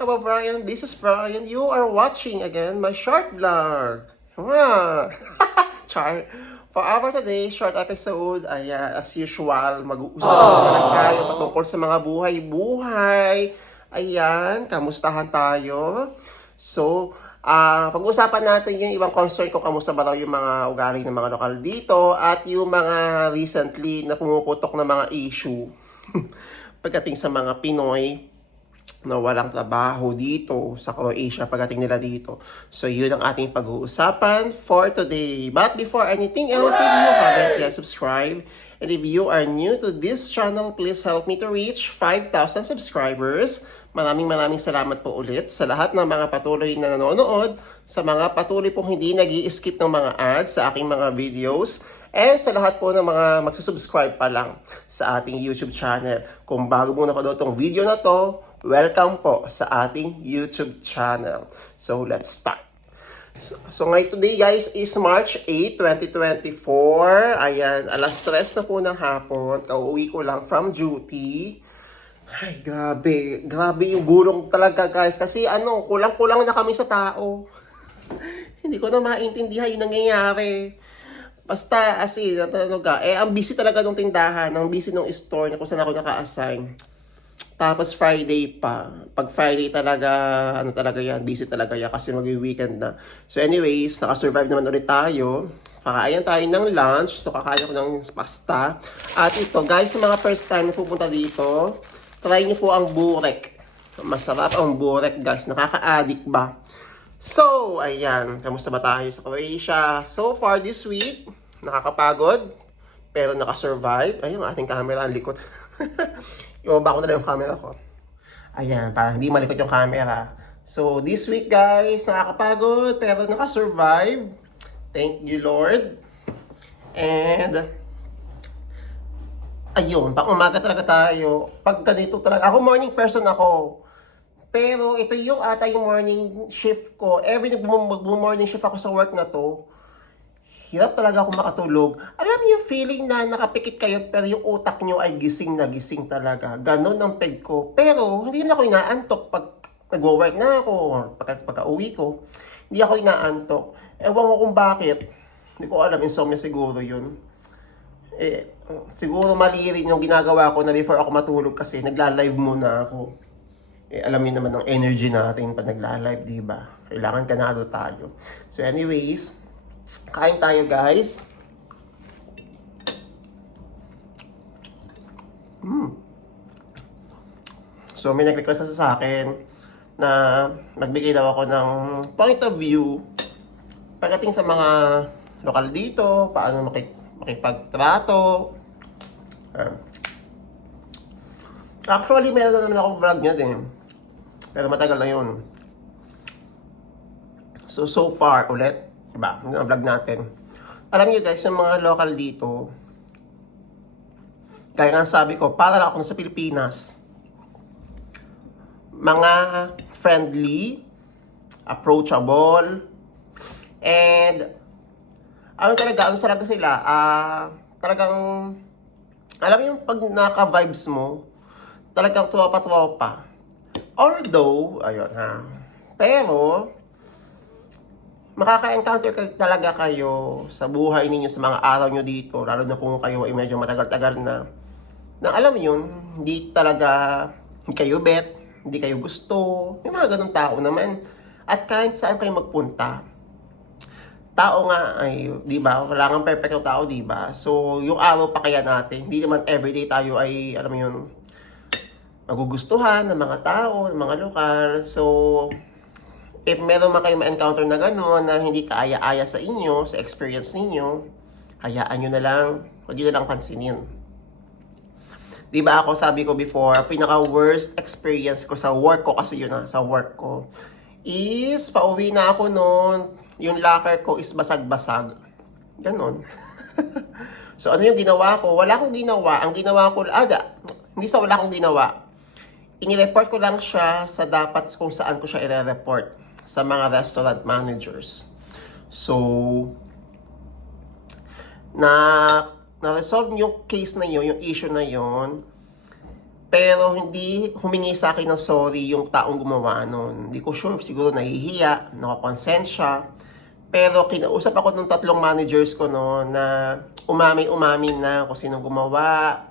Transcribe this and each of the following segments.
Mga kababayan, this is Brian. You are watching again my short vlog. Char. For our today short episode, ay uh, as usual, mag-uusap tayo patungkol sa mga buhay-buhay. Ayan, kamustahan tayo. So, ah pag-usapan natin yung ibang concern ko, kamusta ba daw yung mga ugali ng mga lokal dito at yung mga recently na pumuputok na mga issue pagdating sa mga Pinoy na walang trabaho dito sa Croatia pagdating nila dito. So, yun ang ating pag-uusapan for today. But before anything else, if you haven't yet subscribed, and if you are new to this channel, please help me to reach 5,000 subscribers. Maraming maraming salamat po ulit sa lahat ng mga patuloy na nanonood, sa mga patuloy pong hindi nag skip ng mga ads sa aking mga videos, and sa lahat po ng mga magsusubscribe pa lang sa ating YouTube channel. Kung bago mo napanood tong video na to, welcome po sa ating YouTube channel. So, let's start. So, so ngayon today guys is March 8, 2024. Ayan, alas 3 na po ng hapon. Kauwi ko lang from duty. Ay, grabe. Grabe yung gulong talaga guys. Kasi ano, kulang-kulang na kami sa tao. Hindi ko na maintindihan yung nangyayari. Basta, as in, ano ka, eh, ang busy talaga ng tindahan, ang busy ng store na kung saan ako naka-assign. Tapos Friday pa. Pag Friday talaga, ano talaga yan, busy talaga yan kasi mag-weekend na. So anyways, nakasurvive naman ulit tayo. Kakain tayo ng lunch. So kakain ko ng pasta. At ito, guys, mga first time na pupunta dito, try niyo po ang burek. Masarap ang burek, guys. Nakaka-addict ba? So, ayan. Kamusta ba tayo sa Croatia? So far this week, nakakapagod. Pero nakasurvive. Ayun, ating camera ang likot. Ibaba ko na lang yung camera ko. Ayan, para hindi malikot yung camera. So, this week guys, nakakapagod pero nakasurvive. Thank you Lord. And, ayun, pang umaga talaga tayo. Pag ganito talaga, ako morning person ako. Pero ito yung ata yung morning shift ko. Every mag-morning shift ako sa work na to, hirap talaga ako makatulog. Alam niyo yung feeling na nakapikit kayo pero yung utak niyo ay gising na gising talaga. Ganon ang peg ko. Pero hindi na ako inaantok pag nagwo-work na ako or pag, pagka uwi ko. Hindi ako inaantok. Ewan ko kung bakit. Hindi ko alam, insomnia siguro yun. Eh, siguro mali rin yung ginagawa ko na before ako matulog kasi nagla-live muna ako. Eh, alam niyo naman ang energy natin pag nagla-live, di ba? Kailangan ganado tayo. So anyways, Kain tayo guys. Mm. So may nag-request sa akin na magbigay daw ako ng point of view pagdating sa mga lokal dito, paano makik makipagtrato. Uh, actually, meron na naman ako vlog niya din. Pero matagal na yun. So, so far ulit, Diba? Yung vlog natin. Alam niyo guys, yung mga local dito, kaya nga sabi ko, para lang ako sa Pilipinas. Mga friendly, approachable, and ano talaga, ano talaga sila, ah, uh, talagang, alam yung pag naka-vibes mo, talagang tropa-tropa. Although, ayun ha, pero, makaka-encounter ka talaga kayo sa buhay ninyo sa mga araw nyo dito, lalo na kung kayo ay medyo matagal-tagal na, na alam yun, hindi talaga kayo bet, hindi kayo gusto, may mga ganong tao naman. At kahit saan kayo magpunta, tao nga ay, di ba, wala nga perfect tao, di ba? So, yung araw pa kaya natin, hindi naman everyday tayo ay, alam mo yun, magugustuhan ng mga tao, ng mga lokal. So, if meron man kayo ma-encounter na gano'n na hindi kaaya-aya sa inyo, sa experience ninyo, hayaan nyo na lang, huwag nyo na lang pansinin. Di ba ako sabi ko before, pinaka-worst experience ko sa work ko kasi yun na, sa work ko, is pauwi na ako noon, yung locker ko is basag-basag. Ganon. so ano yung ginawa ko? Wala akong ginawa. Ang ginawa ko, ada, hindi sa wala akong ginawa. Inireport ko lang siya sa dapat kung saan ko siya i-report sa mga restaurant managers. So, na na-resolve yung case na yon, yung issue na yon, Pero hindi humingi sa akin ng sorry yung taong gumawa nun. Hindi ko sure, siguro nahihiya, nakakonsensya. Pero kinausap ako ng tatlong managers ko no na umami-umami na kung sino gumawa.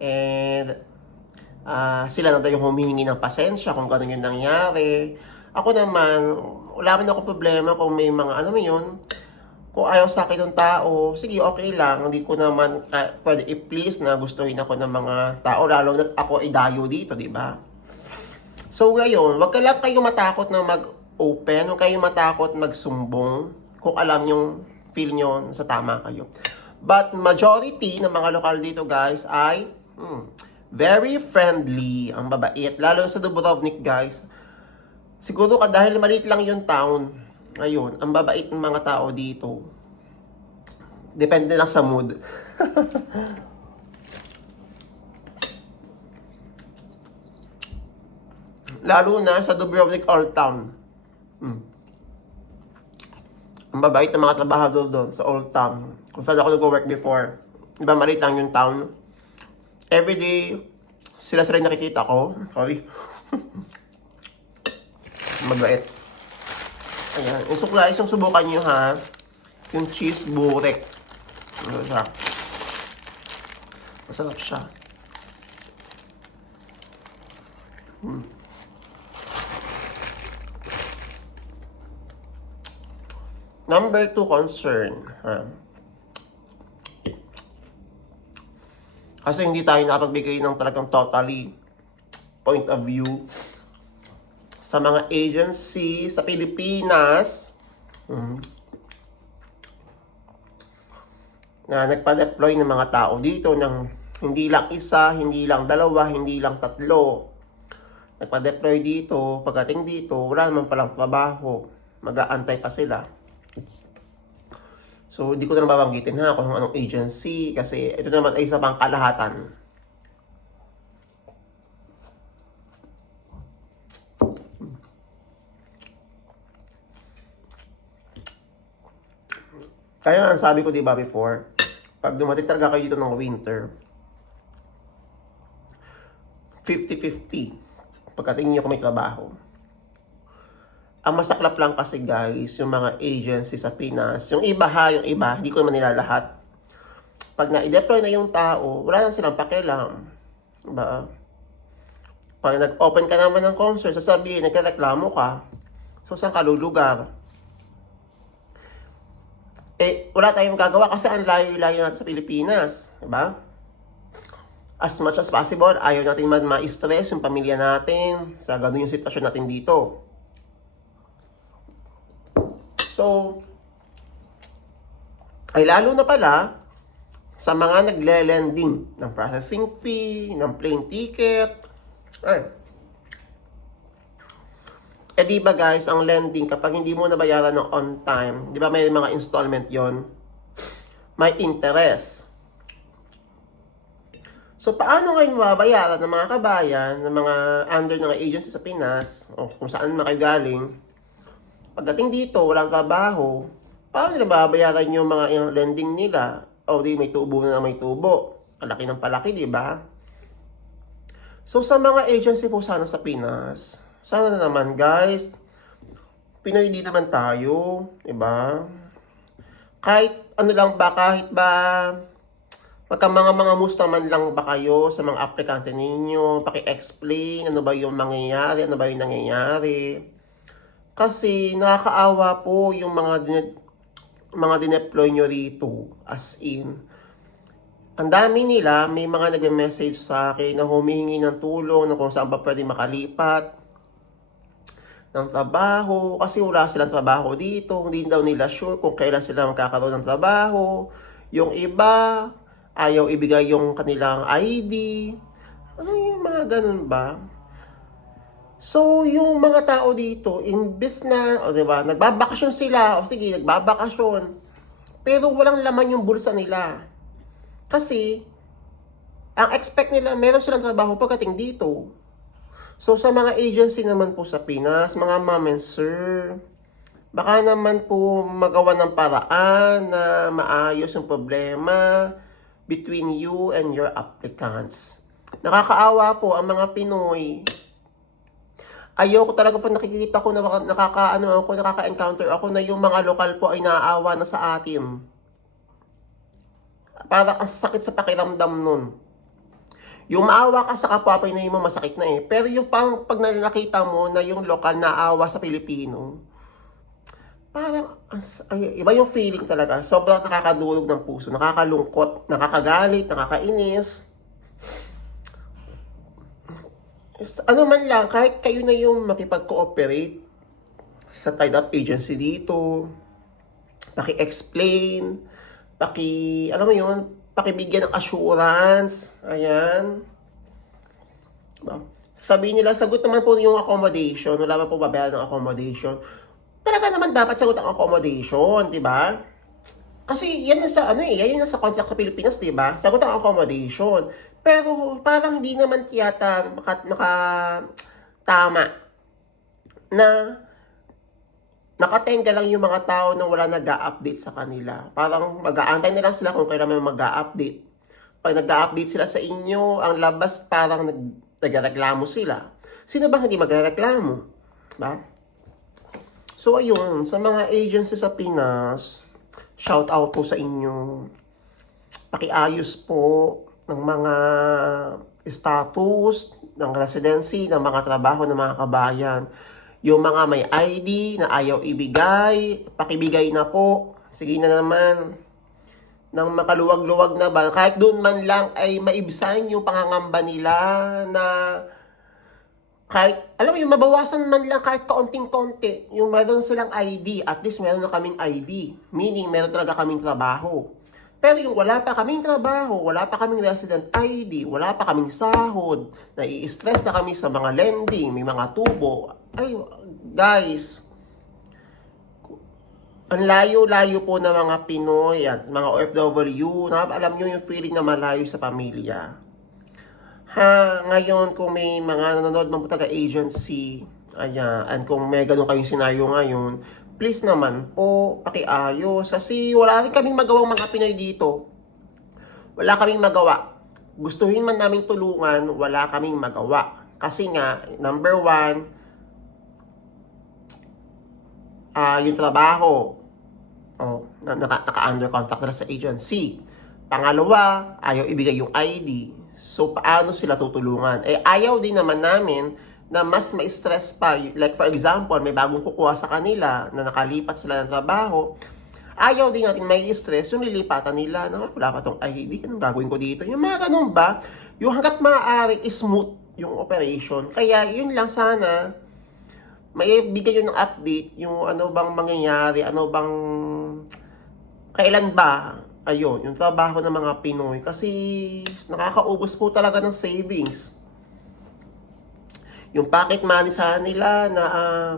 And ah, sila na daw yung humihingi ng pasensya kung gano'n yung nangyari. Ako naman, wala rin ako problema kung may mga, mo yun, kung ayaw sa akin ng tao, sige, okay lang. Hindi ko naman uh, pwede i-please na gustuhin ako ng mga tao, lalo na ako ay dayo dito, di ba? So ngayon, wag ka lang kayo matakot na mag-open, huwag kayo matakot magsumbong kung alam yung feel nyo sa tama kayo. But majority ng mga lokal dito guys ay hmm, very friendly, ang babait. Lalo sa Dubrovnik guys, siguro ka dahil maliit lang yung town, ngayon, ang babait ng mga tao dito. Depende lang sa mood. Lalo na sa Dubrovnik Old Town. Hmm. Ang babait ng mga trabahador doon sa Old Town. Kung saan ako nag-work before. Di ba, maliit lang yung town. Every day, sila sila nakikita ko. Sorry. Mabait. Ayan. Yung sukla, isang subukan nyo ha. Yung cheese burek. Ano siya? Masarap siya. Hmm. Number two concern. Ha? Kasi hindi tayo nakapagbigay ng talagang totally point of view sa mga agency sa Pilipinas mm, na nagpa-deploy ng mga tao dito ng hindi lang isa, hindi lang dalawa, hindi lang tatlo. Nagpa-deploy dito, pagdating dito, wala naman palang trabaho. Mag-aantay pa sila. So, hindi ko na babanggitin ha kung anong agency kasi ito naman ay isa pang kalahatan. Kaya ang sabi ko 'di ba before, pag dumating talaga kayo dito ng winter, 50-50 pagkatingin niyo kung may trabaho. Ang masaklap lang kasi guys, yung mga agency sa Pinas, yung iba ha, yung iba, hindi ko naman nila lahat. Pag na-deploy na yung tao, wala nang silang pakialam. Diba? Pag nag-open ka naman ng concert, sasabihin, nagkareklamo ka. So, saan ka lulugar? Eh, wala tayong magagawa kasi ang layo-layo natin sa Pilipinas. Diba? As much as possible, ayaw natin ma- ma-stress yung pamilya natin sa ganun yung sitwasyon natin dito. So, ay lalo na pala sa mga nagle-lending ng processing fee, ng plane ticket. Ay, eh di ba guys, ang lending kapag hindi mo nabayaran ng on time, di ba may mga installment yon may interest. So paano ngayon mababayaran ng mga kabayan, ng mga under ng agency sa Pinas, o kung saan makagaling, pagdating dito, walang trabaho, paano nila babayaran yung mga yung lending nila? O di may tubo na may tubo. Palaki ng palaki, di ba? So sa mga agency po sana sa Pinas, sana na naman guys, Pinoy din naman tayo, 'di ba? Kahit ano lang ba, kahit ba Pagka mga mga musta man lang ba kayo sa mga aplikante ninyo, paki-explain ano ba yung mangyayari, ano ba yung nangyayari. Kasi nakakaawa po yung mga din- mga dineploy nyo rito as in. Ang dami nila, may mga nagme-message sa akin na humihingi ng tulong na kung saan ba pwede makalipat ng trabaho kasi wala silang trabaho dito. Hindi daw nila sure kung kailan sila magkakaroon ng trabaho. Yung iba, ayaw ibigay yung kanilang ID. Ano yung mga ganun ba? So, yung mga tao dito, imbes na, o diba, nagbabakasyon sila, o sige, nagbabakasyon, pero walang laman yung bulsa nila. Kasi, ang expect nila, meron silang trabaho pagdating dito. So, sa mga agency naman po sa Pinas, mga ma'am and sir, baka naman po magawa ng paraan na maayos yung problema between you and your applicants. Nakakaawa po ang mga Pinoy. Ayoko talaga po nakikita ko na nakakaano ako, nakaka-encounter ako na yung mga lokal po ay naaawa na sa atin. Para ang sakit sa pakiramdam nun. Yung maawa ka sa kapwa Pinoy mo masakit na eh. Pero yung pang pag nakita mo na yung lokal naawa sa Pilipino, parang as- ay, iba yung feeling talaga. Sobrang nakakadulog ng puso, nakakalungkot, nakakagalit, nakakainis. Is- Ano man lang, kahit kayo na yung makipag-cooperate sa tied-up agency dito, paki-explain, paki, alam mo yun, pakibigyan ng assurance, ayan. Diba? Sabihin nila, sagot naman po yung accommodation, wala man po babayaran ng accommodation. Talaga naman dapat sagot ang accommodation, di ba? Kasi yan yung sa ano eh, yan yung sa contract sa Pilipinas, di ba? Sagot ang accommodation. Pero parang hindi naman yata maka, maka tama na nakatenga lang yung mga tao na wala nag-update sa kanila. Parang mag-aantay na lang sila kung kailan may mag-update. Pag nag-update sila sa inyo, ang labas parang nag nagreklamo sila. Sino ba hindi magreklamo? Ba? So ayun, sa mga agency sa Pinas, shout out po sa inyo. Pakiayos po ng mga status ng residency, ng mga trabaho ng mga kabayan. Yung mga may ID na ayaw ibigay, pakibigay na po. Sige na naman. Nang makaluwag-luwag na ba, kahit doon man lang ay maibsan yung pangangamba nila na kahit, alam mo yung mabawasan man lang kahit kaunting-konti, yung meron silang ID, at least meron na kaming ID. Meaning, meron talaga kaming trabaho. Pero yung wala pa kaming trabaho, wala pa kaming resident ID, wala pa kaming sahod, nai-stress na kami sa mga lending, may mga tubo. Ay, guys, ang layo-layo po ng mga Pinoy at mga OFW, na alam nyo yung feeling na malayo sa pamilya. Ha, ngayon kung may mga nanonood mga taga agency, ayan, and kung may ganun kayong senaryo ngayon, please naman po, pakiayos. Kasi wala rin kaming magawang mga Pinoy dito. Wala kaming magawa. Gustuhin man naming tulungan, wala kaming magawa. Kasi nga, number one, ah yung trabaho, oh, na, naka, naka-under contract na sa agency. Pangalawa, ayaw ibigay yung ID. So, paano sila tutulungan? Eh, ayaw din naman namin na mas ma-stress pa. Like, for example, may bagong kukuha sa kanila na nakalipat sila ng trabaho. Ayaw din natin may stress yung lilipatan nila na wala pa tong ID, anong gagawin ko dito? Yung mga ganun ba? Yung hanggat maaari smooth yung operation. Kaya yun lang sana, may bigay yun ng update, yung ano bang mangyayari, ano bang, kailan ba, ayun, yung trabaho ng mga Pinoy. Kasi nakakaubos po talaga ng savings. Yung pocket money sa nila na ah,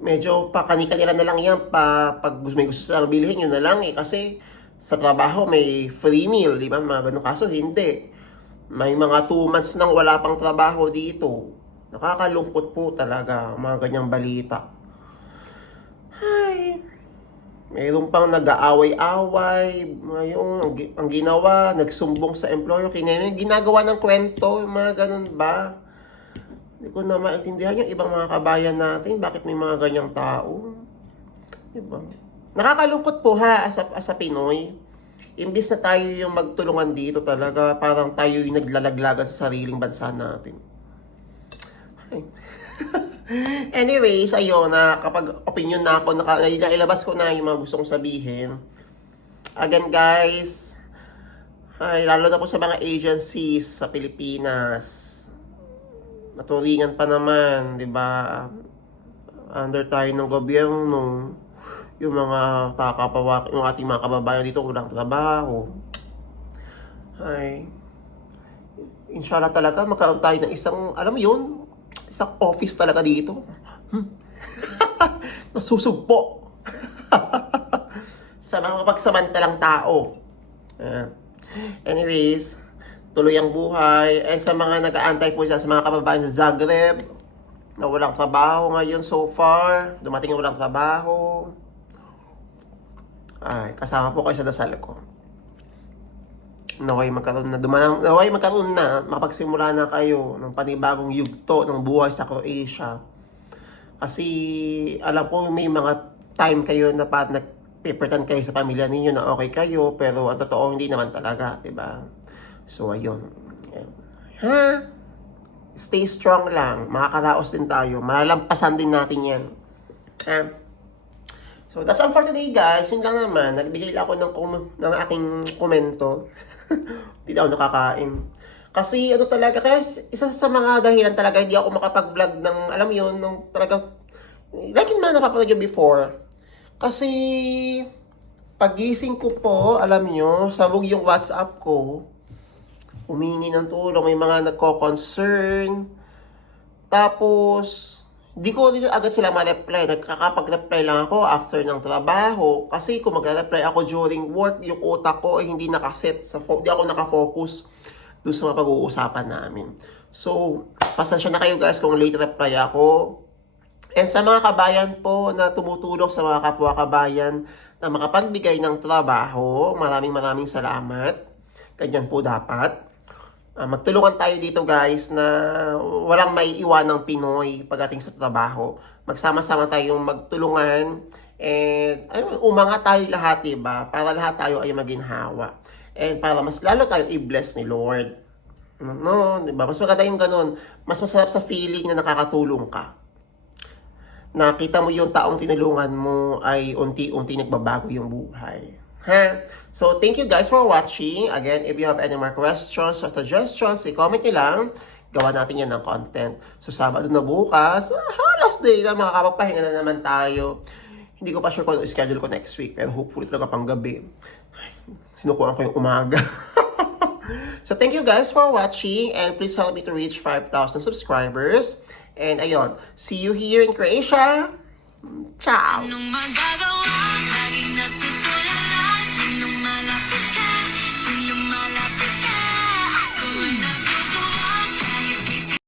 medyo pakanika-nila na lang yan pa, pag gusto, may gusto silang bilhin, yun na lang eh. Kasi sa trabaho may free meal, di ba? Mga ganun kaso, hindi. May mga 2 months nang wala pang trabaho dito. Nakakalungkot po talaga mga ganyang balita. Ay, mayroon pang nag-aaway-away, yung ang, gi- ang ginawa, nagsumbong sa employer, kinaya ginagawa ng kwento, mga ganun ba? Hindi ko na maintindihan yung ibang mga kabayan natin, bakit may mga ganyang tao. Diba? Nakakalungkot po ha, as a, as a Pinoy. Imbis na tayo yung magtulungan dito talaga, parang tayo yung naglalaglagan sa sariling bansa natin. Ay. Anyways, ayun na kapag opinion na ako, naka, ko na yung mga gusto kong sabihin. Again guys, ay, lalo na po sa mga agencies sa Pilipinas. Naturingan pa naman, di ba? Under tayo ng gobyerno, yung mga takapawa, yung ating mga kababayan dito walang trabaho. Ay, inshallah talaga magkaroon tayo ng isang, alam mo yun, isang office talaga dito. Hmm. Nasusugpo. sa mga pagsamantalang tao. Ayan. Anyways, tuloy ang buhay. And sa mga nag-aantay po siya sa mga kababayan sa Zagreb, na walang trabaho ngayon so far, dumating na walang trabaho. Ay, kasama po kayo sa dasal ko. naway magkaroon na dumanang naway magkaroon na mapagsimula na kayo ng panibagong yugto ng buhay sa Croatia kasi alam ko may mga time kayo na parang nagpipretend kayo sa pamilya ninyo na okay kayo pero ang totoo hindi naman talaga, 'di ba? So ayun. Ha? Stay strong lang. Makakaraos din tayo. Malalampasan din natin 'yan. Ha? So that's all for today guys. Yun lang naman. Nagbigay lang ako ng, ng aking komento. Hindi ako nakakain. Kasi ano talaga, guys, isa sa mga dahilan talaga hindi ako makapag-vlog ng, alam mo yun, ng talaga, like yung mga napapanood nyo before. Kasi, pagising ko po, alam nyo, sabog yung WhatsApp ko, humingi ng tulong, may mga nagko-concern, tapos, di ko din agad sila ma-reply. Nagkakapag-reply lang ako after ng trabaho. Kasi kung mag-reply ako during work, yung utak ko ay hindi nakaset. Sa fo- di ako nakafocus doon sa mga pag-uusapan namin. So, pasensya na kayo guys kung late reply ako. And sa mga kabayan po na tumutulong sa mga kapwa kabayan na makapagbigay ng trabaho, maraming maraming salamat. Ganyan po dapat. Ah, magtulungan tayo dito guys na walang maiiwan ng Pinoy pagdating sa trabaho. Magsama-sama tayong magtulungan and ano, umanga tayo lahat, diba? Para lahat tayo ay maginhawa. And para mas lalo tayo i-bless ni Lord. No, no, diba? Mas maganda yung ganun. Mas masarap sa feeling na nakakatulong ka. Nakita mo yung taong tinulungan mo ay unti-unti nagbabago yung buhay. Ha? So, thank you guys for watching. Again, if you have any more questions or suggestions, i-comment nyo lang. Gawa natin yan ng content. So, Sabado na bukas, last day na, makakapagpahinga na naman tayo. Hindi ko pa sure kung schedule ko next week, pero hopefully talaga pang gabi. Ay, Sinukuhan ko yung umaga. so, thank you guys for watching and please help me to reach 5,000 subscribers. And ayun, see you here in Croatia. Ciao!